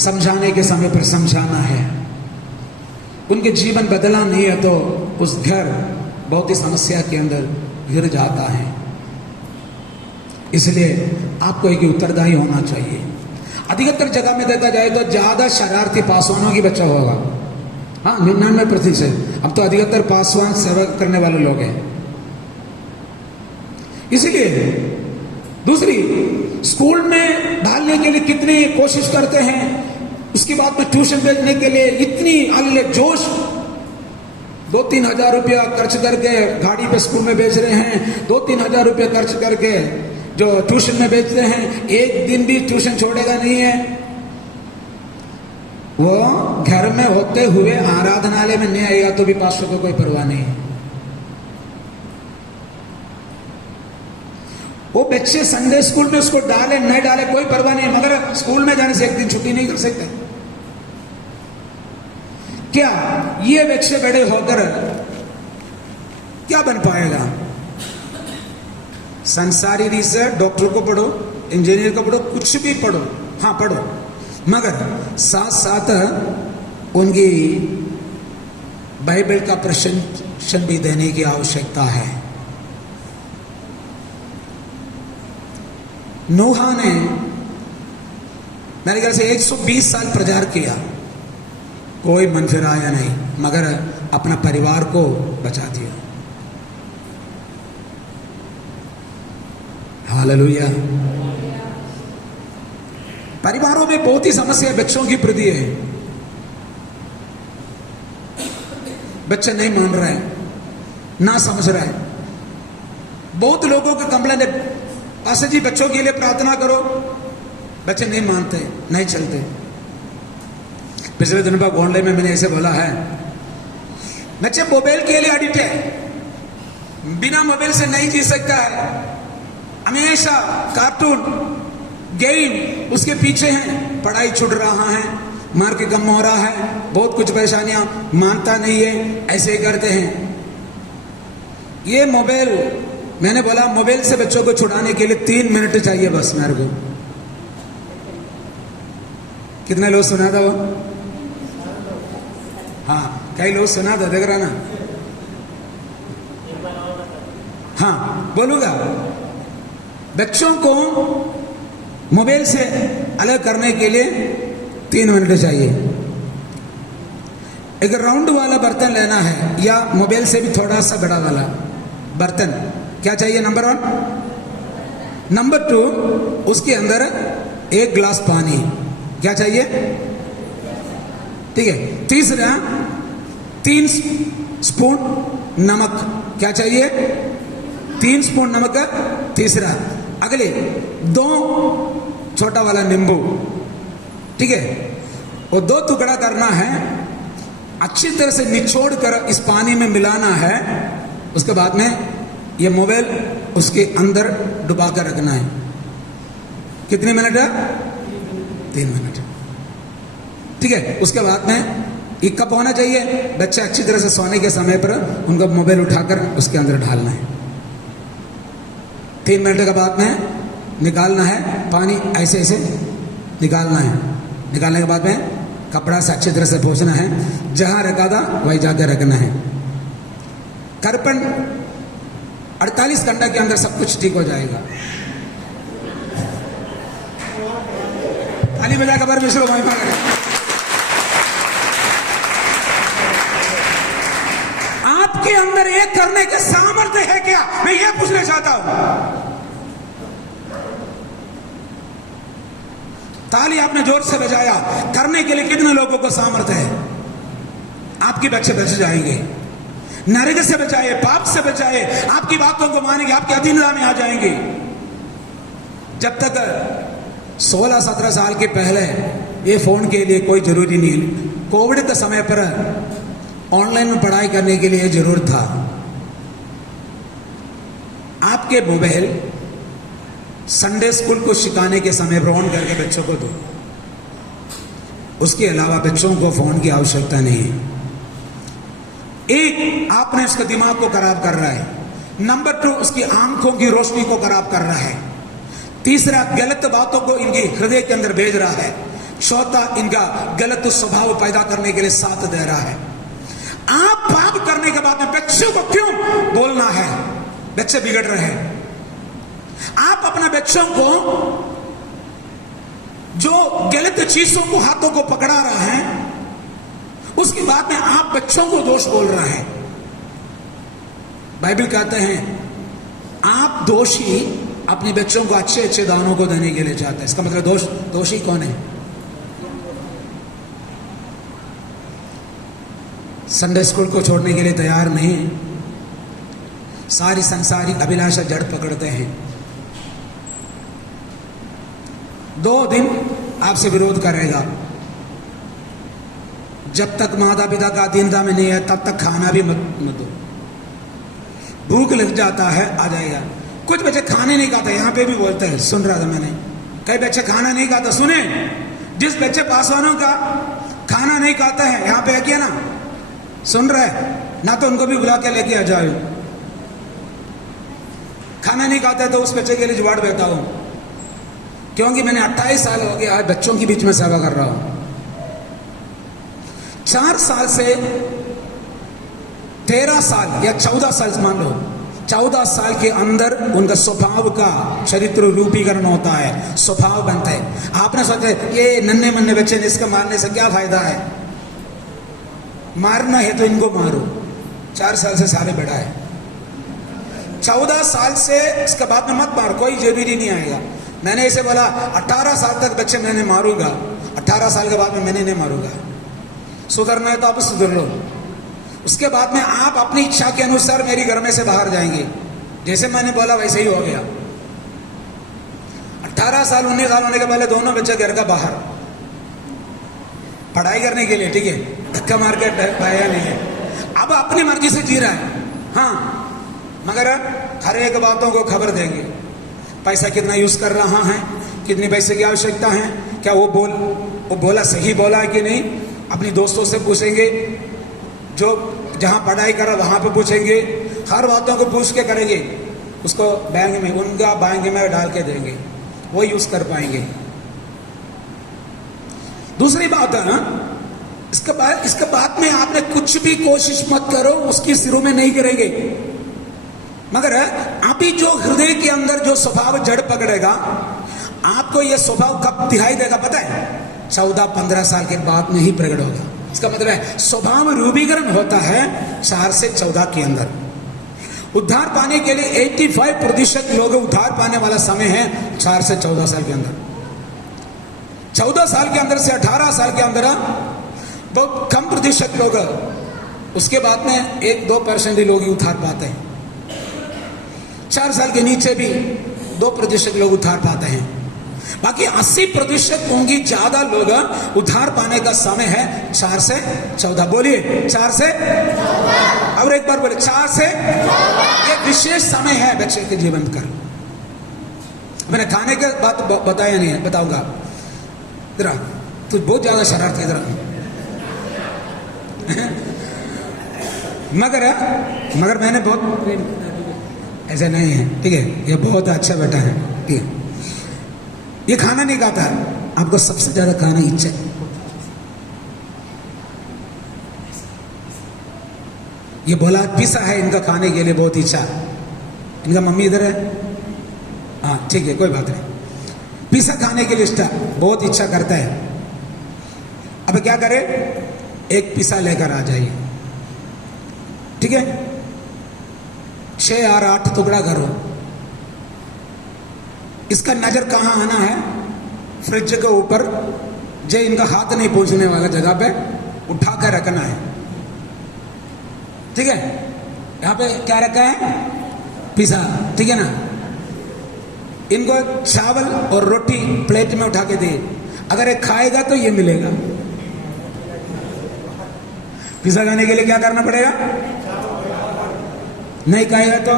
समझाने के समय पर समझाना है। उनके जीवन बदला नहीं है तो उस घर बहुत ही समस्या के अंदर गिर जाता है। इसलिए आपको एक उत्तरदायी होना चाहिए। अधिकतर जगह में देखा जाए तो ज्यादा शरारती पासवानों की बच्चा होगा। हाँ, 99%। अब तो अधिकतर पासवान सेवा करने वाले लोग हैं। इसलिए दूसरी, स्कूल में डालने के लिए कितनी कोशिश करते हैं, उसके बाद में ट्यूशन भेजने के लिए इतनी अल्ले जोश, 2-3 हजार रुपया खर्च करके गाड़ी पे स्कूल में भेज रहे हैं, 2-3 हजार रुपया खर्च करके जो ट्यूशन में भेजते हैं, एक दिन भी ट्यूशन छोड़ेगा नहीं है। वो घर में होते हुए आराधनालय में नहीं आएगा तो भी पास्टर को कोई परवाह नहीं है। वो बच्चे संडे स्कूल में उसको डाले नहीं डाले कोई परवाह नहीं, मगर स्कूल में जाने से एक दिन छुट्टी नहीं कर सकते। क्या ये बच्चे बड़े होकर क्या बन पाएगा? संसारी रिसर्च, डॉक्टर को पढ़ो, इंजीनियर को पढ़ो, कुछ भी पढ़ो, हाँ पढ़ो, मगर साथ साथ उनकी बाइबल का प्रशिक्षण भी देने की आवश्यकता है। नूहा ने मेरे ख्याल से 120 साल प्रचार किया, कोई मन फिराया नहीं, मगर अपना परिवार को बचा दिया। हालेलुया। परिवारों में बहुत ही समस्या बच्चों की प्रति है। बच्चे नहीं मान रहे हैं, ना समझ रहे हैं। बहुत लोगों के कंप्लेंट है, पास्टर जी बच्चों के लिए प्रार्थना करो, बच्चे नहीं मानते, नहीं चलते। पिछले दिनों पर गोंडले में मैंने ऐसे बोला है, बच्चे मोबाइल के लिए एडिक्ट है, बिना मोबाइल से नहीं जी सकता है, हमेशा कार्टून गेम उसके पीछे हैं, पढ़ाई छूट रहा है, मार्क कम हो रहा है, बहुत कुछ परेशानियां, मानता नहीं है, ऐसे ही करते हैं। ये मोबाइल, मैंने बोला मोबाइल से बच्चों को छुड़ाने के लिए 3 मिनट चाहिए बस मेरे को। कितने लोग सुना था वो? हाँ, कई लोग सुना था, देख रहा ना? हाँ, बोलूंगा। बच्चों को मोबाइल से अलग करने के लिए 3 मिनट चाहिए। एक राउंड वाला बर्तन लेना है या मोबाइल से भी थोड़ा सा बड़ा वाला बर्तन, क्या चाहिए? नंबर 1। नंबर 2, उसके अंदर 1 गिलास पानी, क्या चाहिए? ठीक है। तीसरा, 3 स्पून नमक, क्या चाहिए? 3 स्पून नमक। तीसरा, अगले 2 छोटा वाला नींबू, ठीक है, वो 2 टुकड़ा करना है, अच्छी तरह से निचोड़ कर इस पानी में मिलाना है। उसके बाद में ये मोबाइल उसके अंदर डुबा कर रखना है। कितने मिनट है? 3 मिनट, ठीक है। उसके बाद में ये कब होना चाहिए? बच्चे अच्छी तरह से सोने के समय पर उनका मोबाइल उठाकर उसके अंदर डालना है। 3 मिनट के बाद में निकालना है, पानी ऐसे ऐसे निकालना है। निकालने के बाद में कपड़ा से अच्छी तरह से पोंछना है, जहां रखा था वही जाकर रखना है। करीबन 48 घंटे के अंदर सब कुछ ठीक हो जाएगा। ताली बजा खबर मिश्रो महिमा करें। आपके अंदर एक करने के सामर्थ्य है क्या? मैं ये पूछना चाहता हूं। ताली आपने जोर से बजाया। करने के लिए कितने लोगों को सामर्थ्य है? आपके बच्चे बच जाएंगे, नरक से बचाए, पाप से बचाए, आपकी बातों को मानेंगे, आपके अधीनता में आ जाएंगे। जब तक 16-17 साल के पहले ये फोन के लिए कोई जरूरी नहीं, कोविड के समय पर ऑनलाइन में पढ़ाई करने के लिए जरूरत था। आपके मोबाइल संडे स्कूल को सिखाने के समय ऑन करके बच्चों को दो, उसके अलावा बच्चों को फोन की आवश्यकता नहीं है। एक, आपने उसके दिमाग को खराब कर रहा है। नंबर 2, उसकी आंखों की रोशनी को खराब कर रहा है। तीसरा, गलत बातों को इनके हृदय के अंदर भेज रहा है। श्रोता इनका गलत स्वभाव पैदा करने के लिए साथ दे रहा है। आप पाप करने के बाद में बच्चों को क्यों बोलना है? बच्चे बिगड़ रहे हैं। आप अपने बच्चों को जो गलत चीजों को हाथों को पकड़ा रहा है, उसके बाद में आप बच्चों को दोष बोल रहे हैं। बाइबल कहते हैं आप दोषी अपने बच्चों को अच्छे अच्छे दानों को देने के लिए चाहते हैं। इसका मतलब दोषी कौन है? संडे स्कूल को छोड़ने के लिए तैयार नहीं, सारी संसारिक अभिलाषा जड़ पकड़ते हैं। 2 दिन आपसे विरोध करेगा। जब तक माता पिता का अधीनता में नहीं है तब तक खाना भी मत दो। भूख लग जाता है आ जाएगा। कुछ बच्चे खाने नहीं खाते, यहां पे भी बोलते हैं, सुन रहा था मैंने, कई बच्चे खाना नहीं खाता। सुने, जिस बच्चे पासवानों का खाना नहीं खाता है, यहां पे है क्या ना, सुन रहे ना, तो उनको भी बुला के लेके आ जाओ। खाना नहीं खाता तो उस बच्चे के लिए जुगाड़ बैठा हूं, क्योंकि मैंने 28 साल हो गया आज बच्चों के बीच में सेवा कर रहा हूं। 4 साल से 13 साल या 14 साल मान लो, 14 साल के अंदर उनका स्वभाव का चरित्र रूपीकरण होता है, स्वभाव बनता है। आपने सोचा ये नन्हे मन्ने बच्चे ने, इसका मारने से क्या फायदा है? मारना है तो इनको मारो। 4 साल से सारे बड़ा है, 14 साल से इसके बाद में मत मारो, कोई जरूरी नहीं आएगा। मैंने इसे बोला 18 साल तक बच्चे मैंने मारूंगा, 18 साल के बाद में मैंने नहीं मारूंगा। सुधरना है तो आप सुधर लो। उसके बाद में आप अपनी इच्छा के अनुसार मेरी घर में से बाहर जाएंगे। जैसे मैंने बोला वैसे ही हो गया। 18 साल 19 साल होने के पहले दोनों बच्चे घर का बाहर पढ़ाई करने के लिए, ठीक है, धक्का मार के पाया नहीं है। अब अपनी मर्जी से जी रहा है, हाँ, मगर हर एक बातों को खबर देंगे। पैसा कितना यूज कर रहा है, कितने पैसे की आवश्यकता है, क्या वो बोला सही बोला है कि नहीं, अपनी दोस्तों से पूछेंगे, जो जहां पढ़ाई कर रहा वहां पे पूछेंगे, हर बातों को पूछ के करेंगे। उसको बैंक में, उनका बैंक में डाल के देंगे, वो यूज कर पाएंगे। दूसरी बात है, इसके बाद में आपने कुछ भी कोशिश मत करो, उसकी शुरू में नहीं करेंगे, मगर अभी जो हृदय के अंदर जो स्वभाव जड़ पकड़ेगा, आपको यह स्वभाव कब दिखाई देगा पता है? 14-15 साल के बाद में ही प्रकट होगा। इसका मतलब है स्वभाव रूपीकरण होता है 4 से 14 के अंदर। उद्धार पाने के लिए 85% लोग उद्धार पाने वाला समय है 4 से 14 साल के अंदर। 14 साल के अंदर से 18 साल के अंदर बहुत कम प्रतिशत लोग, उसके बाद में 1-2% ही लोग उद्धार पाते हैं। 4 साल के नीचे भी 2% लोग उद्धार पाते हैं। बाकी 80% होंगी ज्यादा लोग उद्धार पाने का समय है 4 से 14। बोलिए 4 से 14। और एक बार बोले 4 से 14। एक विशेष समय है बच्चे के जीवन का। मैंने खाने के बात बताया नहीं है, बताऊंगा। इधर तू बहुत ज्यादा शरारत है इधर। मगर मैंने बहुत ऐसे नहीं है, ठीक है, ये बहुत अच्छा बेटा है, ठीक है। ये खाना नहीं खाता है, आपको सबसे ज्यादा खाना इच्छा है। ये बोला पिसा है इनका खाने के लिए बहुत इच्छा। इनका मम्मी इधर है, हाँ ठीक है, कोई बात नहीं। पिसा खाने के लिए बहुत इच्छा करता है। अब क्या करे, एक पिसा लेकर आ जाइए, ठीक है, 6 और 8 टुकड़ा करो। इसका नजर कहां आना है? फ्रिज के ऊपर, जो इनका हाथ नहीं पहुंचने वाला जगह पे उठा कर रखना है, ठीक है। यहां पे क्या रखा है? पिज़्ज़ा, ठीक है ना। इनको चावल और रोटी प्लेट में उठा के दे, अगर ये खाएगा तो ये मिलेगा। पिज़्ज़ा खाने के लिए क्या करना पड़ेगा? नहीं खाएगा तो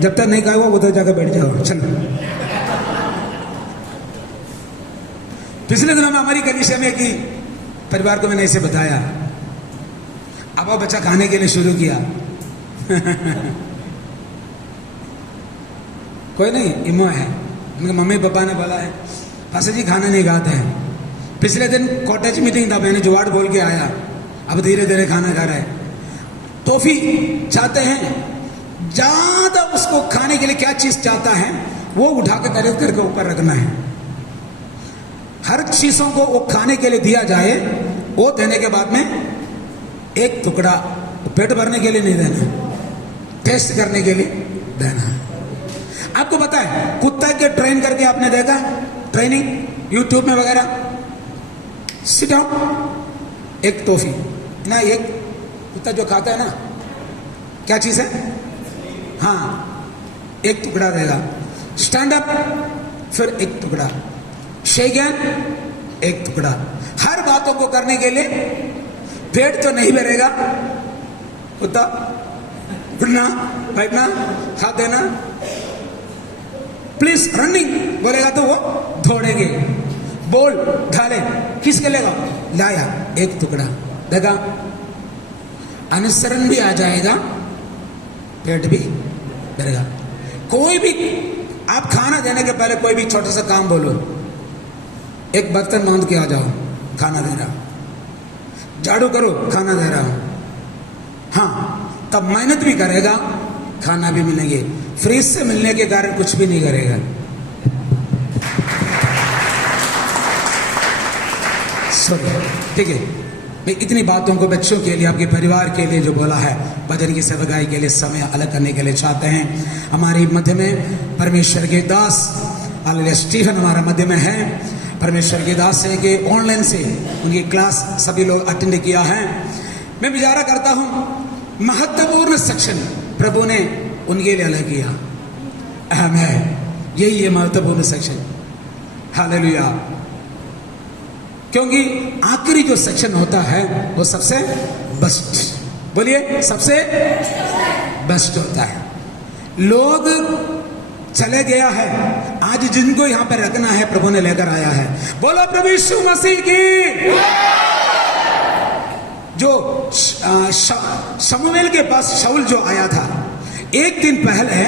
जब तक नहीं खाएगा उधर जाकर बैठ जाओ, चलो। पिछले दिनों में हमारी कंडीशन में कि परिवार को मैंने ऐसे बताया, अब वो बच्चा खाने के लिए शुरू किया। कोई नहीं, इमो है, उनके मम्मी पापा ने बोला है पासा जी खाना नहीं खाते हैं, पिछले दिन कॉटेज मीटिंग था, मैंने जुगाड़ बोल के आया, अब धीरे धीरे खाना खा रहा है। टॉफी चाहते हैं, ज्यादा उसको खाने के लिए क्या चीज चाहता है वो उठा के खरीद करके ऊपर रखना है। हर चीजों को वो खाने के लिए दिया जाए, वो देने के बाद में एक टुकड़ा पेट भरने के लिए नहीं देना, टेस्ट करने के लिए देना। आपको पता है कुत्ता के ट्रेन करके आपने देखा ट्रेनिंग यूट्यूब में वगैरह, सिट डाउन, एक टॉफी ना, एक कुत्ता जो खाता है ना, क्या चीज है, हाँ, एक टुकड़ा देगा। स्टैंड अप, फिर एक टुकड़ा, शेक हैंड, एक टुकड़ा। हर बातों को करने के लिए पेट तो नहीं भरेगा, कुत्ता उठना बैठना हाथ देना, प्लीज रनिंग बोलेगा तो वो दौड़ेंगे, बोल ढाले किसके लेगा, लाया एक टुकड़ा देगा, अनुसरण भी आ जाएगा, पेट भी भरेगा। कोई भी आप खाना देने के पहले कोई भी छोटा सा काम बोलो, एक बर्तन बांध के आ जाओ, खाना दे रहा, झाड़ू करो, खाना दे रहा हूं, हाँ, तब मेहनत भी करेगा, खाना भी मिलेंगे। फ्रीज से मिलने के कारण कुछ भी नहीं करेगा। ठीक है, मैं इतनी बातों को बच्चों के लिए, आपके परिवार के लिए जो बोला है, भजन की सेवकाई के लिए समय अलग करने के लिए चाहते हैं। हमारी मध्य में परमेश्वर के दास हालेलुया स्टीफन हमारा मध्य में है। परमेश्वर के दास है कि ऑनलाइन से उनकी क्लास सभी लोग अटेंड किया है। मैं विचारा करता हूं महत्वपूर्ण सेक्शन प्रभु ने उनके लिए अलग किया, अहम है, यही है महत्वपूर्ण सेक्शन। हालेलुया, क्योंकि आखिरी जो सेक्शन होता है वो सबसे बेस्ट, बोलिए सबसे बेस्ट होता है। लोग चले गया है, आज जिनको यहां पर रखना है प्रभु ने लेकर आया है। बोलो प्रभु यीशु मसीह की। जो शमूएल के पास शाऊल जो आया था, एक दिन पहले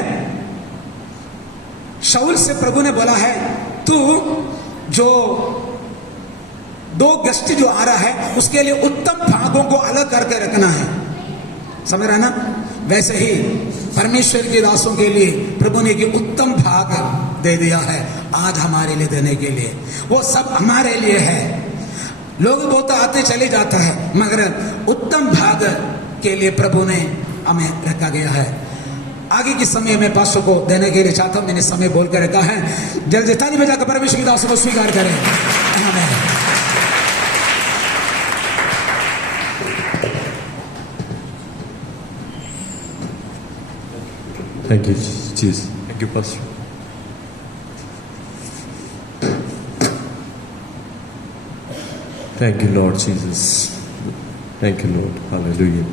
शाऊल से प्रभु ने बोला है, तू जो 2 गेस्ट जो आ रहा है उसके लिए उत्तम भागों को अलग करके रखना है, समझ रहे ना। वैसे ही परमेश्वर के दासों के लिए प्रभु ने कि उत्तम भाग दे दिया है आज हमारे लिए देने के लिए, वो सब हमारे लिए है। लोग बहुत आते चले जाता है, मगर उत्तम भाग के लिए प्रभु ने हमें रखा गया है। आगे के समय में पास्टर को देने के लिए चाहता हूं, मैंने समय बोल कर रखा है। जल्दी ताली बजाकर परमेश्वर के दासों को स्वीकार करें। Thank you, Jesus. Thank you, Pastor. Thank you, Lord Jesus. Thank you, Lord. Hallelujah.